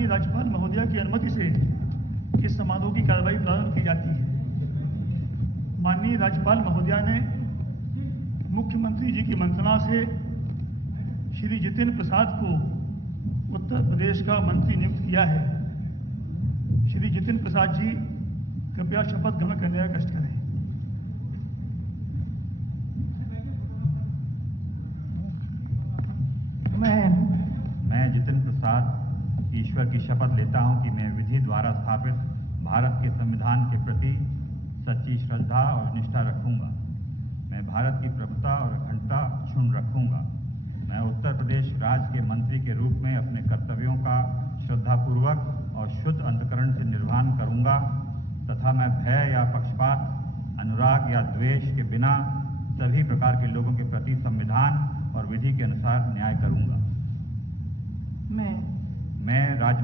माननीय राज्यपाल महोदया की अनुमति से इस समारोह की कार्रवाई प्रारंभ की जाती है। माननीय राज्यपाल महोदया ने मुख्यमंत्री जी की मंत्रणा से श्री जितेंद्र प्रसाद को उत्तर प्रदेश का मंत्री नियुक्त किया है। श्री जितेंद्र प्रसाद जी कृपया शपथ ग्रहण करने का कष्ट करें। मैं जितेंद्र प्रसाद ईश्वर की शपथ लेता हूं कि मैं विधि द्वारा स्थापित भारत के संविधान के प्रति सच्ची श्रद्धा और निष्ठा रखूंगा। मैं भारत की प्रभुता और अखंडता अक्षुण्ण रखूंगा। मैं उत्तर प्रदेश राज्य के मंत्री के रूप में अपने कर्तव्यों का श्रद्धापूर्वक और शुद्ध अंतःकरण से निर्वहन करूंगा तथा मैं भय या पक्षपात, अनुराग या द्वेष के बिना सभी प्रकार के लोगों के प्रति संविधान और विधि के अनुसार न्याय करूंगा। मैं राज्य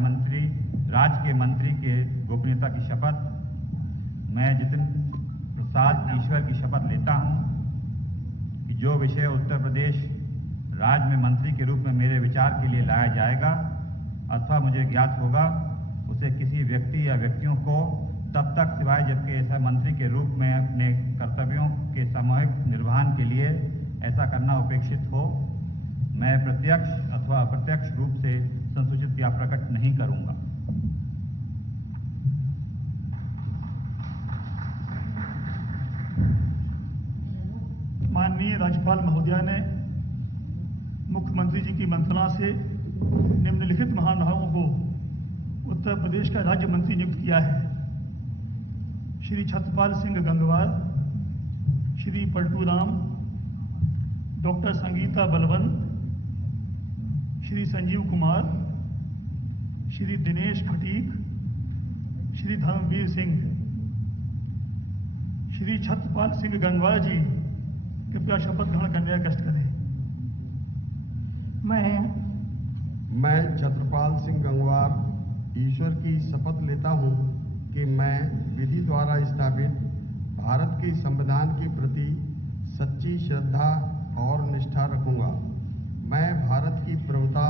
के मंत्री के गोपनीयता की शपथ, मैं जितेंद्र प्रसाद ईश्वर की शपथ लेता हूं कि जो विषय उत्तर प्रदेश राज्य में मंत्री के रूप में मेरे विचार के लिए लाया जाएगा अथवा मुझे ज्ञात होगा, उसे किसी व्यक्ति या व्यक्तियों को तब तक सिवाय जबकि ऐसा मंत्री के रूप में अपने कर्तव्यों के सामूहिक निर्वहन के लिए ऐसा करना अपेक्षित हो, मैं प्रत्यक्ष अथवा अप्रत्यक्ष रूप से संसूचित या प्रकट नहीं करूंगा। माननीय राज्यपाल महोदया ने मुख्यमंत्री जी की मंत्रणा से निम्नलिखित महानुभावों को उत्तर प्रदेश का राज्य मंत्री नियुक्त किया है। श्री छत्रपाल सिंह गंगवार, श्री पलटू राम, डॉक्टर संगीता बलवंत, श्री संजीव कुमार, श्री दिनेश खटीक, श्री धर्मवीर सिंह। श्री छत्रपाल सिंह गंगवार जी कृपया शपथ ग्रहण करने का कष्ट करें। मैं छत्रपाल सिंह गंगवार ईश्वर की शपथ लेता हूं कि मैं विधि द्वारा स्थापित भारत के संविधान के प्रति सच्ची श्रद्धा और निष्ठा रखूंगा। मैं भारत की प्रभुता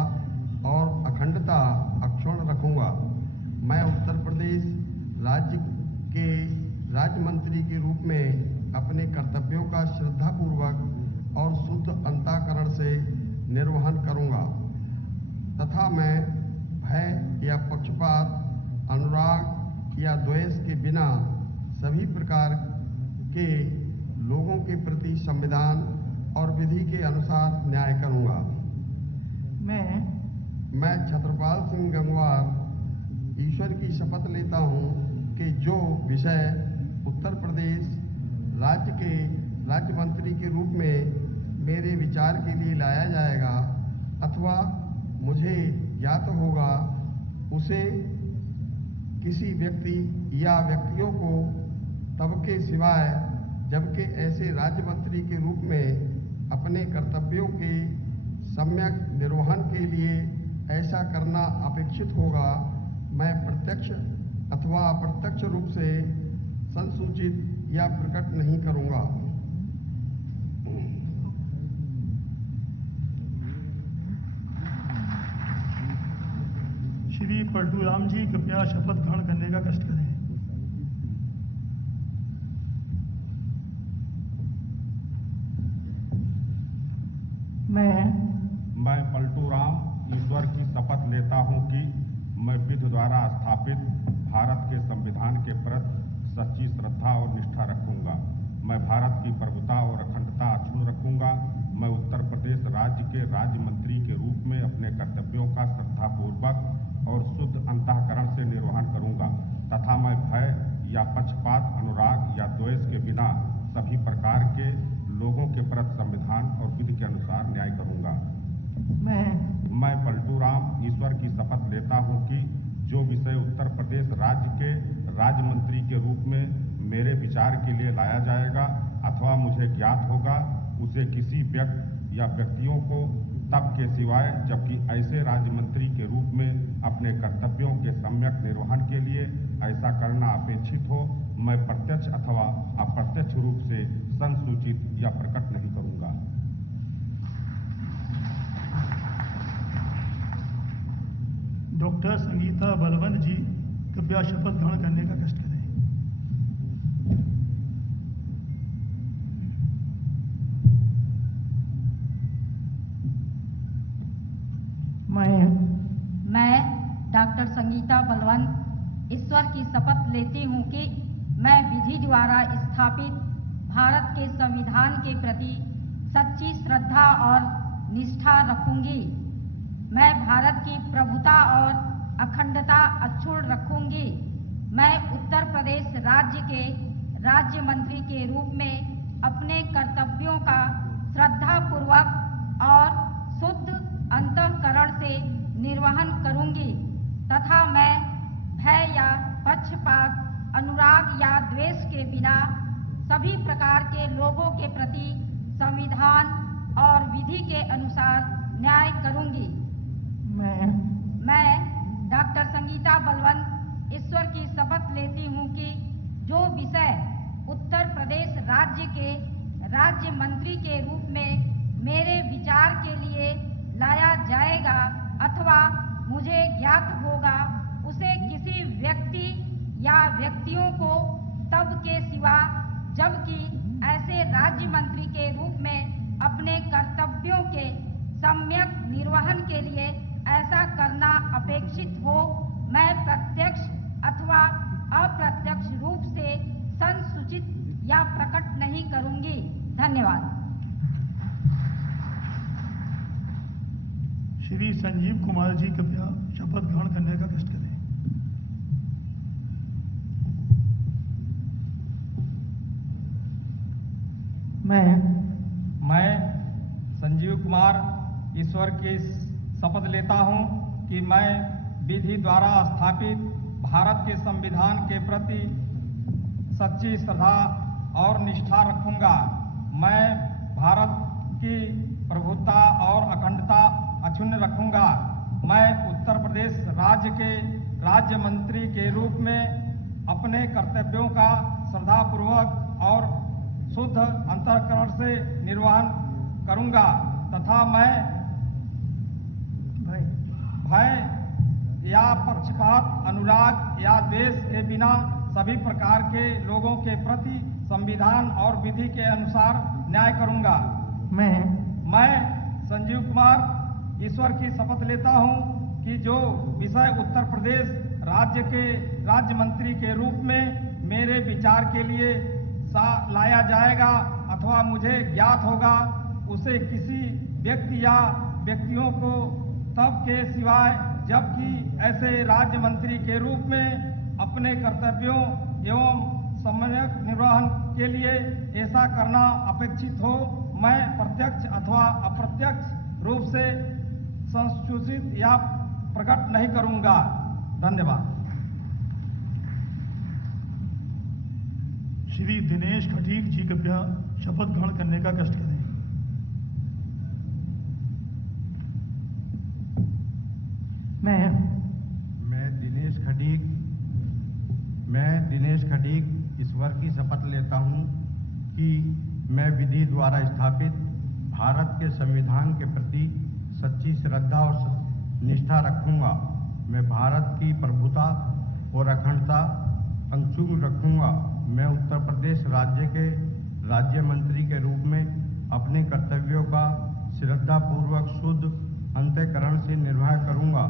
और अखंडता अक्षुण्ण रखूंगा। मैं उत्तर प्रदेश राज्य के राज्य मंत्री के रूप में अपने कर्तव्यों का श्रद्धापूर्वक और शुद्ध अंतःकरण से निर्वहन करूंगा तथा मैं भय या पक्षपात, अनुराग या द्वेष के बिना सभी प्रकार के लोगों के प्रति संविधान और विधि के अनुसार न्याय करूंगा। मैं छत्रपाल सिंह गंगवार ईश्वर की शपथ लेता हूं कि जो विषय उत्तर प्रदेश राज्य के राज्य मंत्री के रूप में मेरे विचार के लिए लाया जाएगा अथवा मुझे ज्ञात होगा, उसे किसी व्यक्ति या व्यक्तियों को तब के सिवाय जबकि ऐसे राज्य मंत्री के रूप में अपने कर्तव्यों के सम्यक निर्वहन के लिए ऐसा करना अपेक्षित होगा, मैं प्रत्यक्ष अथवा अप्रत्यक्ष रूप से संसूचित या प्रकट नहीं करूंगा। श्री पलटू राम जी कृपया शपथ ग्रहण करने का कष्ट करें। मैं पलटू राम ईश्वर की शपथ लेता हूं कि मैं विधि द्वारा स्थापित भारत के संविधान के प्रति सच्ची श्रद्धा और निष्ठा रखूंगा। मैं भारत की प्रभुता और अखंडता अक्षुण्ण रखूंगा। मैं उत्तर प्रदेश राज्य के राज्य मंत्री के रूप में अपने कर्तव्यों का श्रद्धापूर्वक और शुद्ध अंतःकरण से निर्वहन करूंगा तथा मैं भय या पक्षपात, अनुराग या द्वेष के बिना सभी प्रकार के लोगों के प्रति संविधान और विधि के अनुसार न्याय करूंगा। मैं पलटू राम ईश्वर की शपथ लेता हूं कि जो विषय उत्तर प्रदेश राज्य के राज्य मंत्री के रूप में मेरे विचार के लिए लाया जाएगा अथवा मुझे ज्ञात होगा, उसे किसी व्यक्ति या व्यक्तियों को तब के सिवाय जबकि ऐसे राज्य मंत्री के रूप में अपने कर्तव्यों के सम्यक निर्वहन के लिए ऐसा करना अपेक्षित हो, मैं प्रत्यक्ष अथवा अप्रत्यक्ष रूप से संसूचित या प्रकट नहीं करूंगा। डॉक्टर संगीता बलवंत जी कृपया शपथ ग्रहण करने का कष्ट करें। मैं डॉक्टर संगीता बलवंत ईश्वर की शपथ लेती हूँ कि मैं विधि द्वारा स्थापित भारत के संविधान के प्रति सच्ची श्रद्धा और निष्ठा रखूंगी। मैं भारत की प्रभुता और अखंडता अक्षुण्ण रखूंगी। मैं उत्तर प्रदेश राज्य के राज्य मंत्री के रूप में अपने कर्तव्यों का श्रद्धापूर्वक और शुद्ध अंतःकरण से निर्वहन करूंगी तथा मैं भय या पक्षपात, अनुराग या द्वेष के बिना सभी प्रकार के लोगों के प्रति संविधान और विधि के अनुसार न्याय करूंगी। मैं डॉक्टर संगीता बलवंत ईश्वर की शपथ लेती हूँ कि जो विषय उत्तर प्रदेश राज्य के राज्य मंत्री के रूप में मेरे विचार के लिए लाया जाएगा अथवा मुझे ज्ञात होगा, उसे किसी व्यक्ति या व्यक्तियों को तब के सिवा जबकि ऐसे राज्य मंत्री के रूप में अपने कर्तव्यों के सम्यक निर्वहन के लिए ऐसा करना अपेक्षित हो, मैं प्रत्यक्ष अथवा अप्रत्यक्ष रूप से संसूचित या प्रकट नहीं करूंगी। धन्यवाद। श्री संजीव कुमार जी कृपया शपथ ग्रहण करने का कष्ट करें। मैं संजीव कुमार ईश्वर की शपथ लेता हूं कि मैं विधि द्वारा स्थापित भारत के संविधान के प्रति सच्ची श्रद्धा और निष्ठा रखूंगा। मैं भारत की प्रभुता और अखंडता अक्षुण्ण रखूंगा। मैं उत्तर प्रदेश राज्य के राज्य मंत्री के रूप में अपने कर्तव्यों का श्रद्धापूर्वक और शुद्ध अंतःकरण से निर्वहन करूंगा तथा मैं भय या पक्षपात, अनुराग या द्वेष के बिना सभी प्रकार के लोगों के प्रति संविधान और विधि के अनुसार न्याय करूंगा। मैं संजीव कुमार ईश्वर की शपथ लेता हूं कि जो विषय उत्तर प्रदेश राज्य के राज्य मंत्री के रूप में मेरे विचार के लिए लाया जाएगा अथवा मुझे ज्ञात होगा, उसे किसी व्यक्ति या व्यक्तियों को तब के सिवाय जबकि ऐसे राज्य मंत्री के रूप में अपने कर्तव्यों एवं सम्यक निर्वहन के लिए ऐसा करना अपेक्षित हो, मैं प्रत्यक्ष अथवा अप्रत्यक्ष रूप से संसूचित या प्रकट नहीं करूंगा। धन्यवाद। श्री दिनेश खटीक जी कृपया शपथ ग्रहण करने का कष्ट करें। मैं दिनेश खटीक ईश्वर की शपथ लेता हूं कि मैं विधि द्वारा स्थापित भारत के संविधान के प्रति सच्ची श्रद्धा और निष्ठा रखूंगा। मैं भारत की प्रभुता और अखंडता अक्षुण्ण रखूंगा। मैं उत्तर प्रदेश राज्य के राज्य मंत्री के रूप में अपने कर्तव्यों का श्रद्धापूर्वक शुद्ध अंतःकरण से निर्वाह करूंगा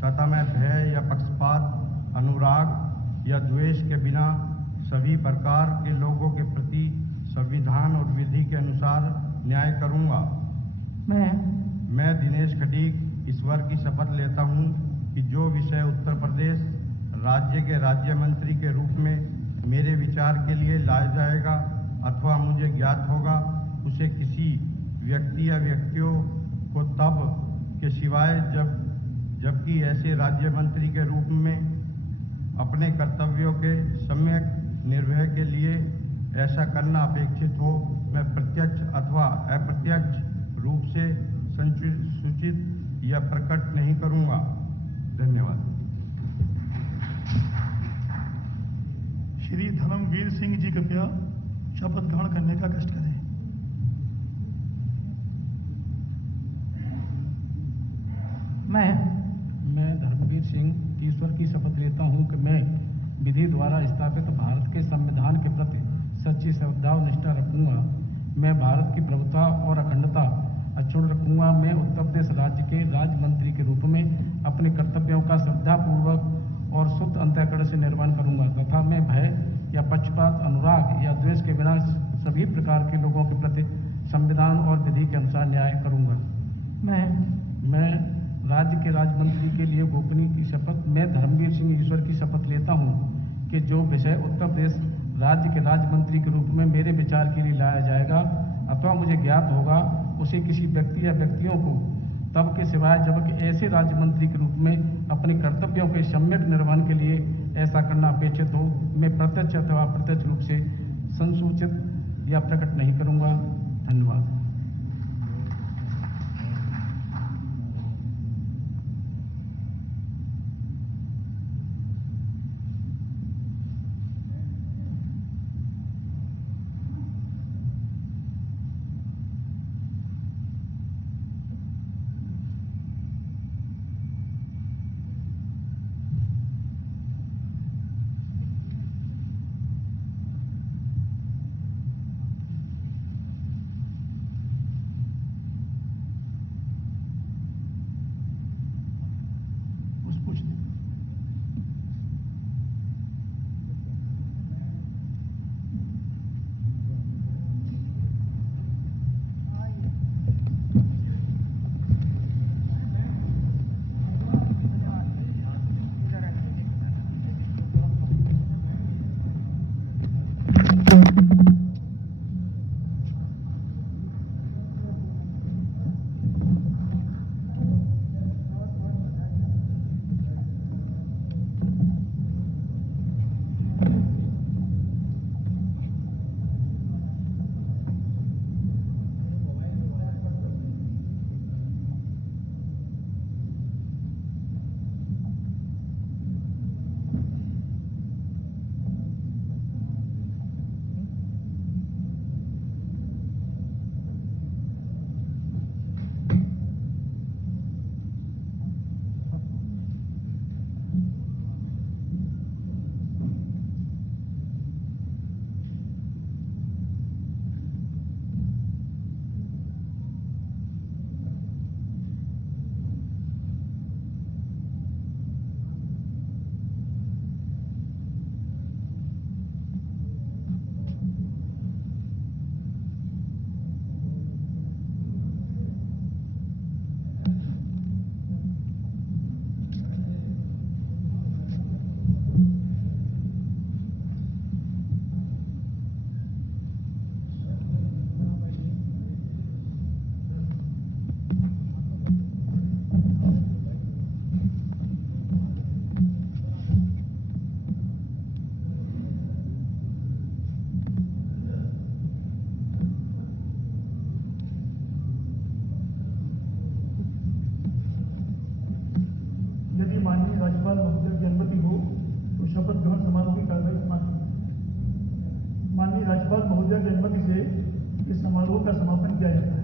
तथा मैं भय या पक्षपात, अनुराग या द्वेष के बिना सभी प्रकार के लोगों के प्रति संविधान और विधि के अनुसार न्याय करूंगा। मैं दिनेश खटीक ईश्वर की शपथ लेता हूं कि जो विषय उत्तर प्रदेश राज्य के राज्य मंत्री के रूप में मेरे विचार के लिए लाया जाएगा अथवा मुझे ज्ञात होगा, उसे किसी व्यक्ति या व्यक्तियों को तब के सिवाय जबकि ऐसे राज्य मंत्री के रूप में अपने कर्तव्यों के सम्यक निर्वहन के लिए ऐसा करना अपेक्षित हो, मैं प्रत्यक्ष अथवा अप्रत्यक्ष रूप से संसूचित या प्रकट नहीं करूंगा। धन्यवाद। श्री धर्मवीर सिंह जी कृपया शपथ ग्रहण करने का कष्ट करें। मैं धर्मवीर धर्मवीर सिंह ईश्वर की शपथ लेता हूँ कि मैं विधि द्वारा स्थापित भारत के संविधान के प्रति सच्ची श्रद्धा और निष्ठा रखूंगा। मैं भारत की प्रभुता और अखंडता अक्षुण्ण रखूंगा। मैं उत्तर प्रदेश राज्य के राज्य मंत्री के रूप में अपने कर्तव्यों का श्रद्धापूर्वक और शुद्ध अंतःकरण से निर्वहन करूंगा तथा मैं भय या पक्षपात, अनुराग या द्वेष के बिना सभी प्रकार के लोगों के प्रति संविधान और विधि के अनुसार न्याय करूंगा। मैं राज्य के राज्य मंत्री के लिए गोपनीय की शपथ मैं धर्मवीर सिंह ईश्वर की शपथ लेता हूं कि जो विषय उत्तर प्रदेश राज्य के राज्य मंत्री के रूप में मेरे विचार के लिए लाया जाएगा अथवा मुझे ज्ञात होगा उसे किसी व्यक्ति या व्यक्तियों को तब के सिवाय जबकि ऐसे राज्य मंत्री के रूप में अपने कर्तव्यों के सम्यक निर्वहन के लिए ऐसा करना अपेक्षित हो, मैं प्रत्यक्ष अथवा अप्रत्यक्ष रूप से संसूचित या प्रकट नहीं करूंगा। धन्यवाद। राज्यपाल महोदय की अनुमति हो तो शपथ ग्रहण समारोह की कार्यवाही समाप्त। माननीय राज्यपाल महोदय की अनुमति से इस समारोह का समापन किया जाता है।